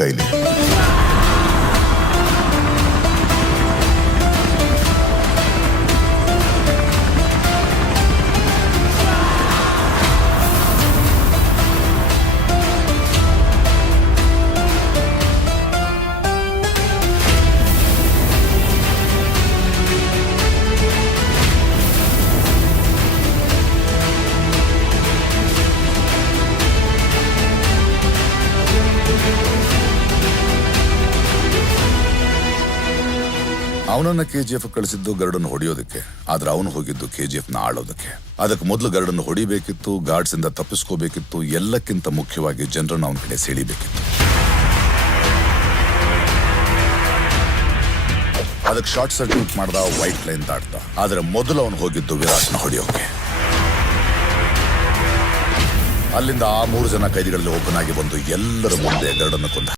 ಕೈಲಿ. ಅವನನ್ನ KGF ಕಳಿಸಿದ್ದು ಗರುಡನ್ನು ಹೊಡೆಯೋದಕ್ಕೆ, ಆದ್ರೆ ಅವನು ಹೋಗಿದ್ದು KGF ನ ಆಳೋದಕ್ಕೆ. ಅದಕ್ಕೆ ಮೊದಲು ಗರುಡನ್ನು ಹೊಡಿಬೇಕಿತ್ತು, ಗಾರ್ಡ್ಸ್ ಇಂದ ತಪ್ಪಿಸ್ಕೋಬೇಕಿತ್ತು, ಎಲ್ಲಕ್ಕಿಂತ ಮುಖ್ಯವಾಗಿ ಜನರನ್ನ ಅವನ ಕಡೆ ಸೆಳಿಬೇಕಿತ್ತು. ಅದಕ್ಕೆ ಶಾರ್ಟ್ ಸರ್ಕ್ಯೂಟ್ ಮಾಡ್ದ, ವೈಟ್ ಲೈನ್ ದಾಟ್ದ. ಆದ್ರೆ ಮೊದಲು ಅವನು ಹೋಗಿದ್ದು ವಿರಾಟ್ನ ಹೊಡೆಯೋಕೆ. ಅಲ್ಲಿಂದ ಆ 3 ಜನ ಕೈದಿಗಳಲ್ಲಿ ಒಬ್ಬನಾಗಿ ಬಂದು ಎಲ್ಲರ ಮುಂದೆ ಗರುಡನ್ನು ಕೊಂದ.